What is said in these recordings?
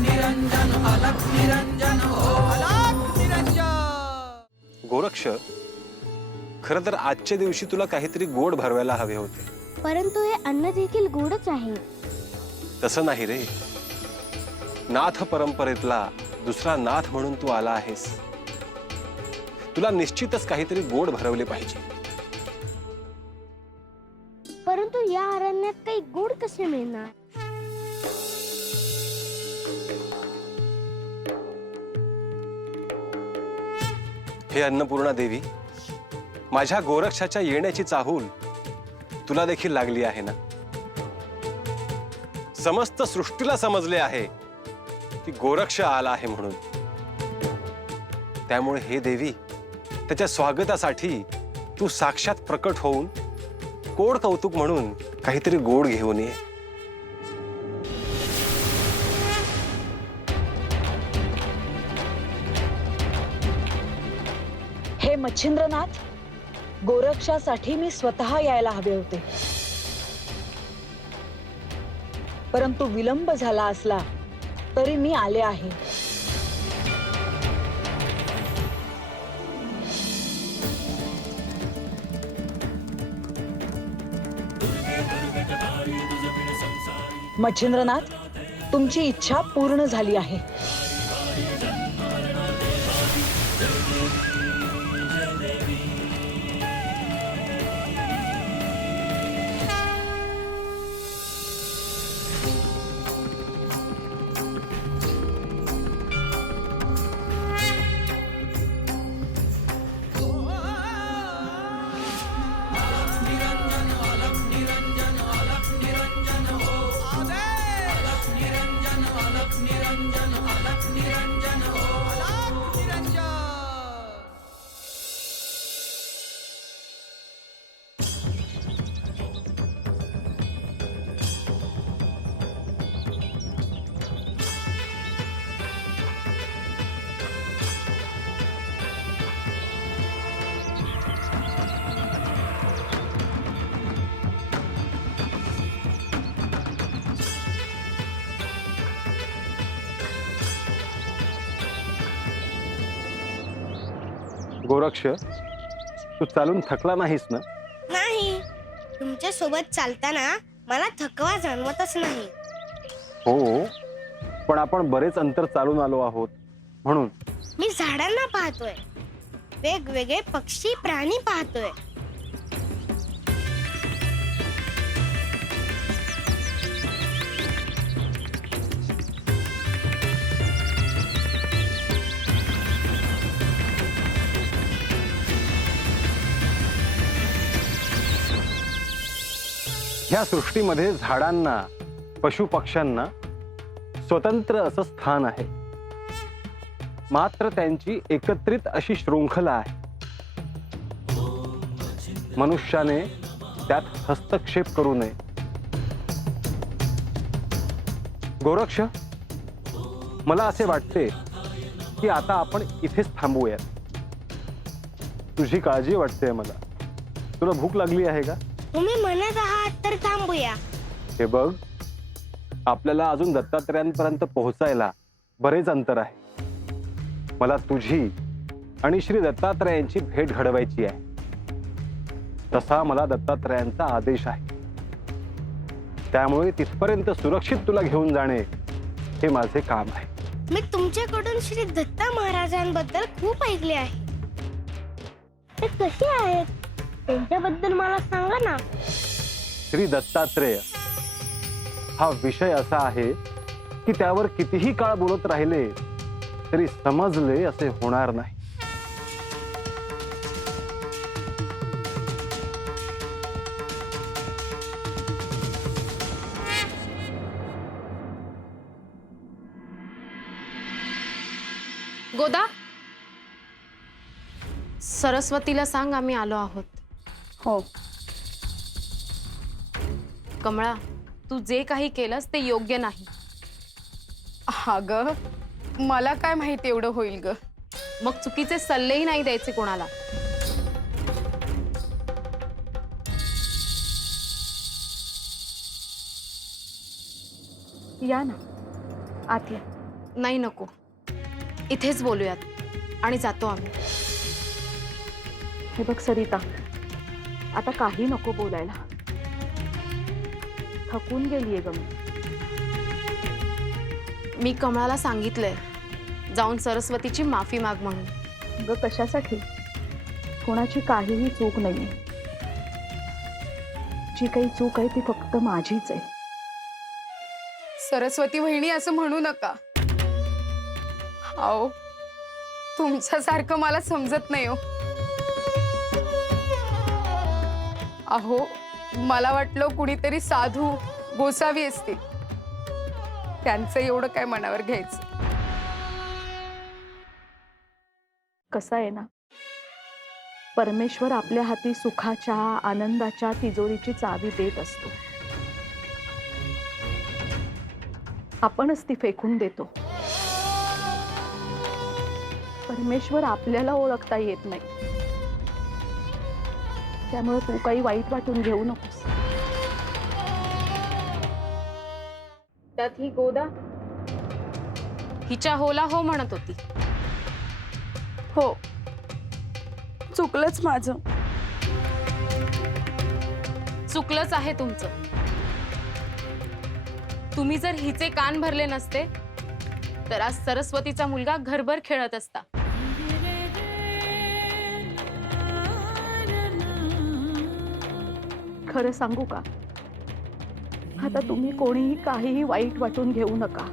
निरंजन अलख निरंजन हो अलख निरंजन। गोरक्ष, खरं तर आजच्या दिवशी तुला काहीतरी गोड भरवायला हवे होते. परंतु हे अन्न देखील गोडच आहे. तसं नाही रे. नाथ परंपरेतला दुसरा नाथ म्हणून तू आला आहेस. तुला निश्चितच काहीतरी गोड भरवले पाहिजे. परंतु या अरण्यात काही गोड कसे मिळणार? हे अन्नपूर्णा देवी, माझ्या गोरक्षाच्या येण्याची चाहूल तुला देखील लागली आहे ना. समस्त सृष्टीला समजले आहे की गोरक्ष आला आहे म्हणून. त्यामुळे हे देवी, त्याच्या स्वागतासाठी तू साक्षात प्रकट होऊन गोड कौतुक म्हणून काहीतरी गोड घेऊन ये. हे मच्छिंद्रनाथ, गोरक्षासाठी मी स्वतः यायला हवे होते, परंतु विलंब झाला असला तरी मी आले आहे. मच्छिंद्रनाथ, तुमची इच्छा पूर्ण झाली आहे. गोरक्ष, तू चालून थकला नाहीस ना? नाही, तुमच्या सोबत चालताना मला थकवा जाणवतच नाही. हो, पण आपण बरेच अंतर चालून आलो आहोत म्हणून. मी झाडांना पाहतोय, वेगवेगळे पक्षी प्राणी पाहतोय. ह्या सृष्टीमध्ये झाडांना, पशु पक्ष्यांना स्वतंत्र असं स्थान आहे. मात्र त्यांची एकत्रित अशी शृंखला आहे. मनुष्याने त्यात हस्तक्षेप करू नये. गोरक्ष, मला असे वाटते की आता आपण इथेच थांबूयात. तुझी काळजी वाटते मला. तुला भूक लागली आहे का? तुम्ही म्हणत आहात तर थांबूया. हे बघ, आपल्याला अजून दत्तात्रयांपर्यंत पोहोचायला बरेच अंतर आहे. मला तुझी आणि श्री दत्तात्रयांची भेट घडवायची आहे. तसा मला दत्तात्रयांचा आदेश आहे. त्यामुळे तिथपर्यंत सुरक्षित तुला घेऊन जाणे हे माझे काम आहे. मी तुमच्याकडून श्री दत्ता महाराजांबद्दल खूप ऐकले आहे. ते कसे आहेत त्यांच्याबद्दल मला सांगा ना. श्री दत्तात्रेय हा विषय असा आहे की त्यावर कितीही काळ बोलत राहिले तरी समजले असे होणार नाही. गोदा, सरस्वतीला सांग आम्ही आलो आहोत. हो. कमळा, तू जे काही केलंस ते योग्य नाही. अगं, मला काय माहिती एवढं होईल ग. मग चुकीचे सल्लेही नाही द्यायचे कोणाला. या ना, आत या. नाही नको, इथेच बोलूयात आणि जातो आम्ही. हे बघ सरिता, आता काही नको बोलायला. थकून गेलीये ग मी. मी कमळाला सांगितलंय जाऊन सरस्वतीची माफी माग म्हणून. ग कशासाठी? कोणाची काहीही चूक नाहीये. जी काही चूक आहे ती फक्त माझीच आहे. सरस्वती वहिनी असं म्हणू नका. अहो, तुमच्यासारखं मला समजत नाही हो. अहो, मला वाटलं कुणीतरी साधू गोसावी असतील, त्यांचं एवढं काय मनावर घ्यायचं. कसं आहे ना, परमेश्वर आपल्या हाती सुखाच्या आनंदाच्या तिजोरीची चावी देत असतो. आपणच ती फेकून देतो. परमेश्वर आपल्याला ओळखता येत नाही. त्यामुळे तू काही वाईट वाटून घेऊ नकोस. त्यात ही गोदा हिच्या होला हो म्हणत होती. हो, चुकलंच माझं. चुकलंच आहे तुमचं. तुम्ही जर हिचे कान भरले नसते तर आज सरस्वतीचा मुलगा घरभर खेळत असता. खरं सांगू का, आता तुम्ही कोणीही काहीही वाईट वाटून घेऊ नका.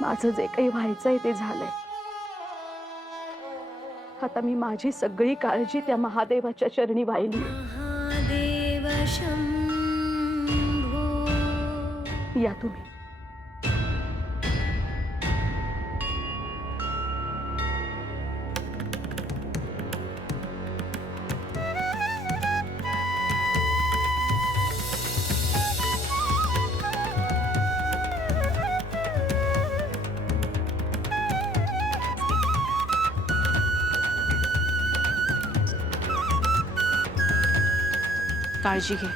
माझं जे काही व्हायचंय ते झालंय. आता मी माझी सगळी काळजी त्या महादेवाच्या चरणी वाहिली. या तुम्ही. काळजी घे.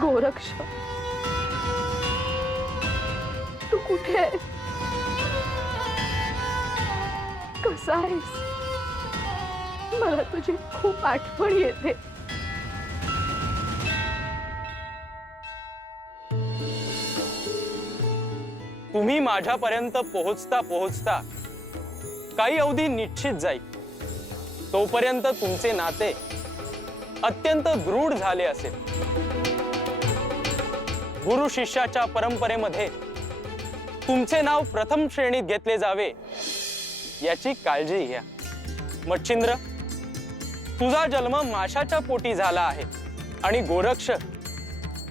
गोरक्ष, तू कुठे आहेस? कसा आहेस? मला तुझी खूप आठवण येते. तुम्ही माझ्यापर्यंत पोहोचता पोहोचता काही अवधी निश्चित जाईल. तोपर्यंत तुमचे नाते अत्यंत दृढ झाले असेल. गुरु शिष्याच्या परंपरेमध्ये तुमचे नाव प्रथम श्रेणीत घेतले जावे याची काळजी घ्या. मच्छिंद्र, तुझा जन्म माशाच्या पोटी झाला आहे आणि गोरक्ष,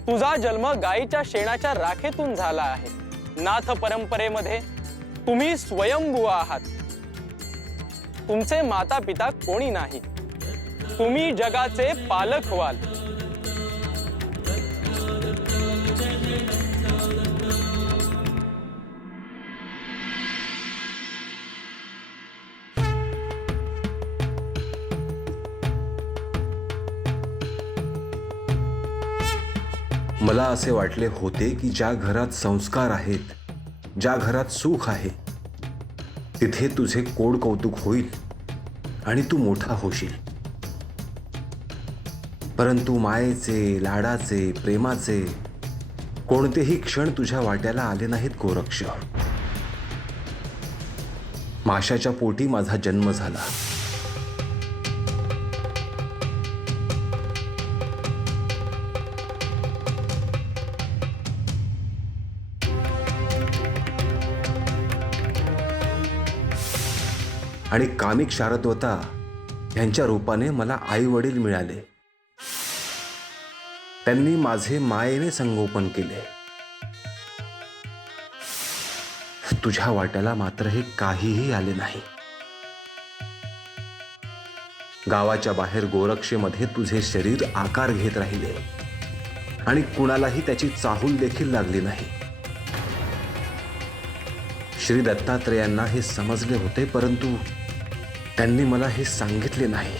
तुझा जन्म गायीच्या शेणाच्या राखेतून झाला आहे. नाथ परंपरेमध्ये तुम्ही स्वयंभू आहात. तुमचे माता पिता कोणी नाही. तुम्ही जगाचे पालक व्हाल. मला असे वाटले होते की ज्या घरात संस्कार आहेत, ज्या घरात सुख आहे, तिथे तुझे कोड कौतुक होईल आणि तू मोठा होशील. परंतु मायेचे, लाडाचे, प्रेमाचे कोणतेही क्षण तुझ्या वाट्याला आले नाहीत गोरक्ष. माशाच्या पोटी माझा जन्म झाला. आणि कामिक शारदवता यांच्या रूपाने मला आई वडील मिळाले. त्यांनी माझे मायेने संगोपन केले. तुझ्या वाट्याला मात्र हे काहीही आले नाही. गावाच्या बाहेर गोरक्षेमध्ये तुझे शरीर आकार घेत राहिले. आणि कुणालाही त्याची चाहूल देखील लागली नाही. श्री दत्तात्रेयांना हे समजले होते, परंतु त्यांनी मला हे सांगितले नाही.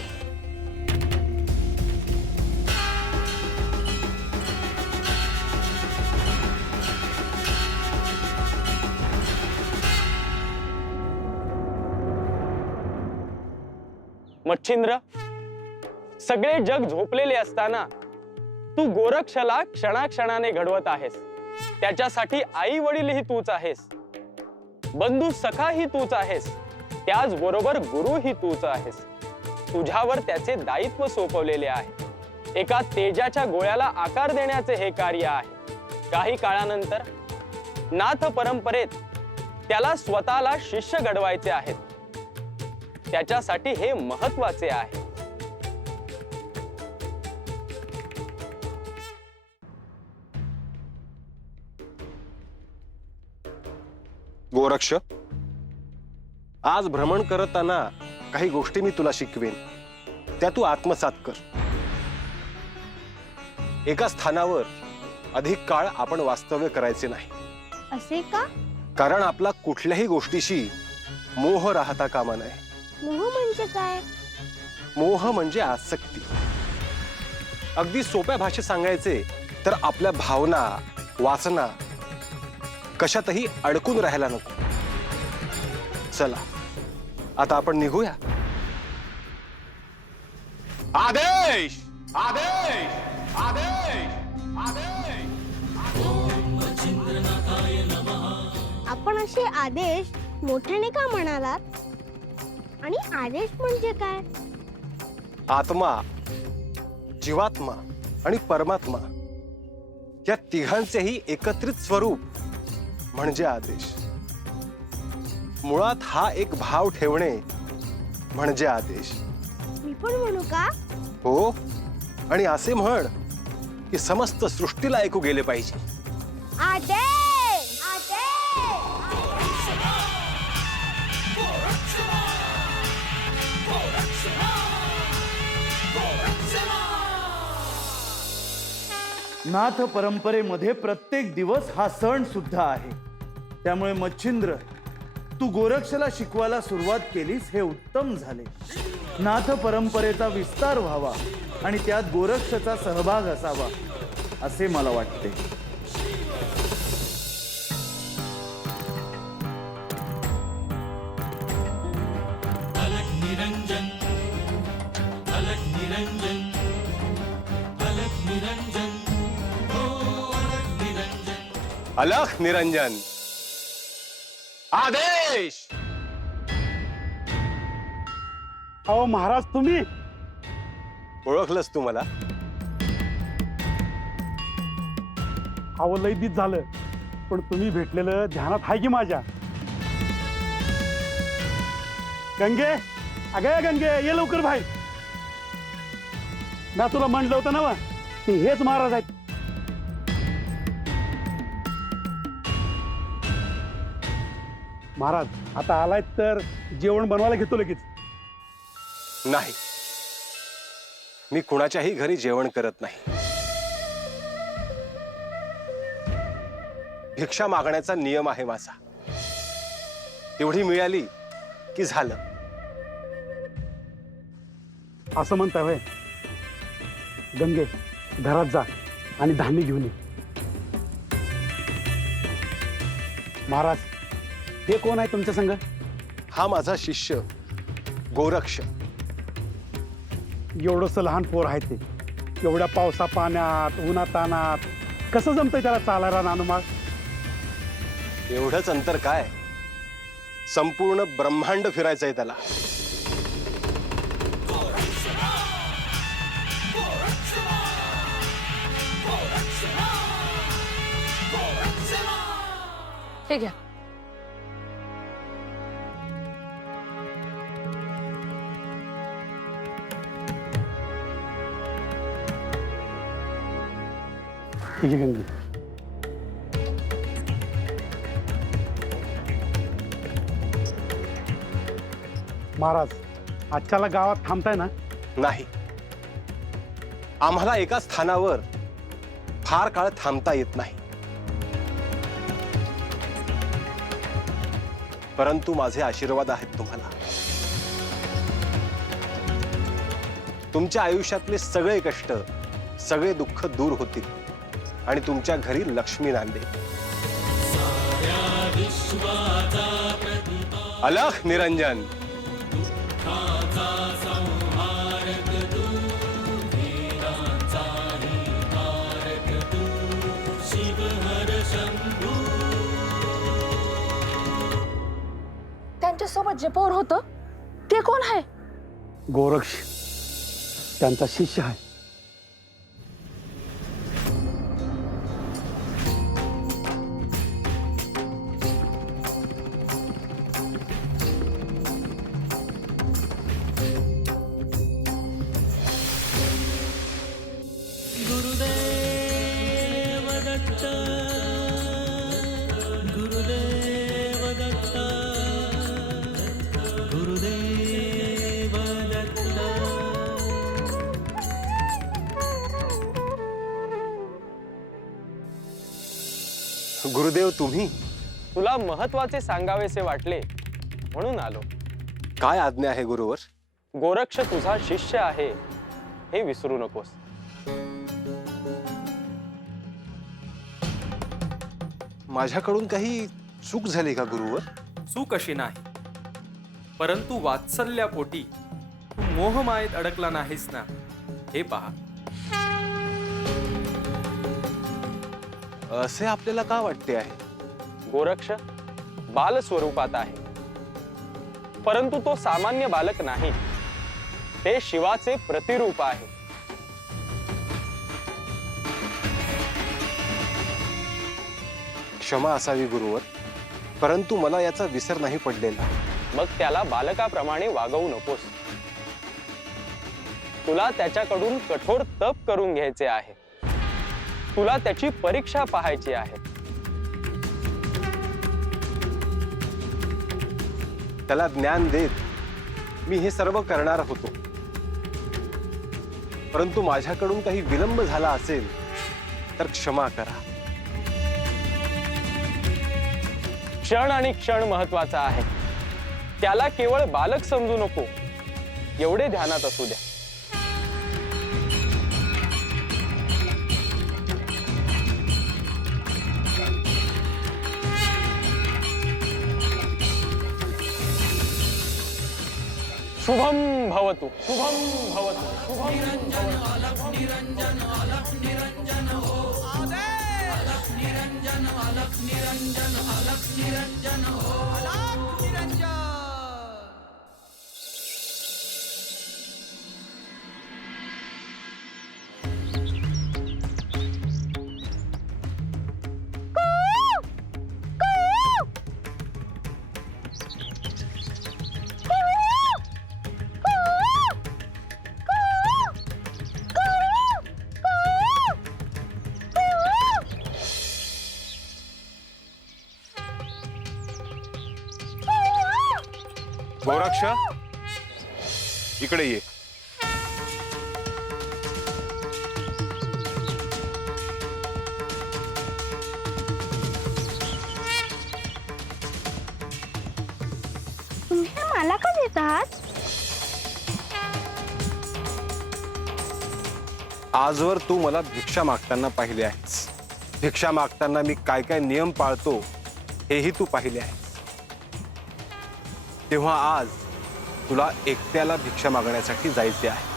मच्छिंद्र, सगळे जग झोपलेले असताना तू गोरक्षला क्षणाक्षणाने घडवत आहेस. त्याच्यासाठी आई वडीलही तूच आहेस, बंधू सखाही तूच आहेस, त्याचबरोबर गुरुही तूच आहेस. तुझ्यावर त्याचे दायित्व सोपवलेले आहे. एका तेजाच्या गोळ्याला आकार देण्याचे हे कार्य आहे. काही काळानंतर नाथ परंपरेत त्याला स्वतःला शिष्य घडवायचे आहेत. त्याच्यासाठी हे महत्वाचे आहे. गोरक्ष, आज भ्रमण करताना काही गोष्टी मी तुला शिकवेन, त्या तू आत्मसात कर. एका स्थानावर अधिक काळ आपण वास्तव्य करायचे नाही. असे का? कारण आपला कुठल्याही गोष्टीशी मोह राहता कामा नये. मोह म्हणजे काय? मोह म्हणजे आसक्ती. अगदी सोप्या भाषेत सांगायचे तर आपल्या भावना, वासना कशातही अडकून राहायला नको. चला आता आपण निघूया. आदेश, आदेश, आदेश, आदेश. आपण असे आदेश मोठ्याने का म्हणालात? आणि आदेश म्हणजे काय? आत्मा, जीवात्मा आणि परमात्मा या तिघांचेही एकत्रित स्वरूप म्हणजे आदेश. मुळात हा एक भाव ठेवणे म्हणजे आदेश. मी पण म्हणू का? हो, आणि असे म्हण की समस्त सृष्टीला ऐकू गेले पाहिजे. आदेश, आदेश. नाथ परंपरेमध्ये प्रत्येक दिवस हा सण सुद्धा आहे. त्यामुळे मच्छिंद्र, तू गोरक्षला शिकवायला सुरुवात केलीस हे उत्तम झाले. नाथ परंपरेचा विस्तार व्हावा आणि त्यात गोरक्षचा सहभाग असावा असे मला वाटते. अलख निरंजन. आदेश. अहो महाराज, तुम्ही ओळखलंस तू मला? अहो लय दिस झालं, पण तुम्ही भेटलेलं ध्यानात आहे की माझ्या. गंगे, अगं गंगे, ये लवकर बाहेर. ना तुला म्हणलं होतं ना ते हेच महाराज आहेत. महाराज आता आलाय तर जेवण बनवायला घेतो लगेच. नाही, मी कुणाच्याही घरी जेवण करत नाही. भिक्षा मागण्याचा नियम आहे माझा. तेवढी मिळाली की झालं. असं म्हणताय होय? गंगे, घरात जा आणि धान्य घेऊन ये. महाराज, हे कोण आहे तुमच्या संग? हा माझा शिष्य गोरक्ष. एवढंस लहान पोर आहे ते, एवढ्या पावसा पाण्यात उन्हातानात कसं जमतंय त्याला चालायला नानुमाळ? एवढंच अंतर काय, संपूर्ण ब्रह्मांड फिरायचंय त्याला. हे घ्या. ठीक आहे गंगे. महाराज, आजच्याला गावात थांबताय ना? नाही, आम्हाला एका स्थानावर फार काळ थांबता येत नाही, परंतु माझे आशीर्वाद आहेत तुम्हाला. तुमच्या आयुष्यातले सगळे कष्ट, सगळे दुःख दूर होतील आणि तुमच्या घरी लक्ष्मी नांदेल. अलख निरंजन. त्यांच्यासोबत जे पोर होतं ते कोण आहे? गोरक्ष त्यांचा शिष्य आहे. गुरुदेव, तुम्ही तुला महत्वाचे सांगावेसे वाटले म्हणून आलो. काय आज्ञा आहे गुरुवर? गोरक्ष तुझा शिष्य आहे हे विसरू नकोस. माझ्याकडून काही चूक झाली का गुरुवर? चूक अशी नाही, परंतु वात्सल्यापोटी तू मोहमायेत अडकला नाहीस ना, हे पहा. असे आपल्याला का वाटते आहे? गोरक्ष बाल स्वरूपात आहे, परंतु तो सामान्य बालक नाही, ते शिवाचे प्रतिरूप आहे. क्षमा असावी गुरुवर, परंतु मला याचा विसर नाही पडलेला. मग त्याला बालकाप्रमाणे वागवू नकोस. तुला त्याच्याकडून कठोर तप करून घ्यायचे आहे. तुला त्याची परीक्षा पाहायची आहे. त्याला ज्ञान देत मी हे सर्व करणार होतो, परंतु माझ्याकडून काही विलंब झाला असेल तर क्षमा करा. क्षण आणि क्षण महत्वाचा आहे. त्याला केवळ बालक समजू नको, एवढे ध्यानात असू द्या. शुभम भवतु, शुभम भवतु, शुभम गोरक्ष, इकडे ये. तुम्ही हे मला का देत आहात? आजवर तू मला भिक्षा मागताना पाहिले आहेस. भिक्षा मागताना मी काय काय नियम पाळतो हेही तू पाहिले आहेस. तेव्हा आज तुला एकट्याला भिक्षा मागण्यासाठी जायचे आहे.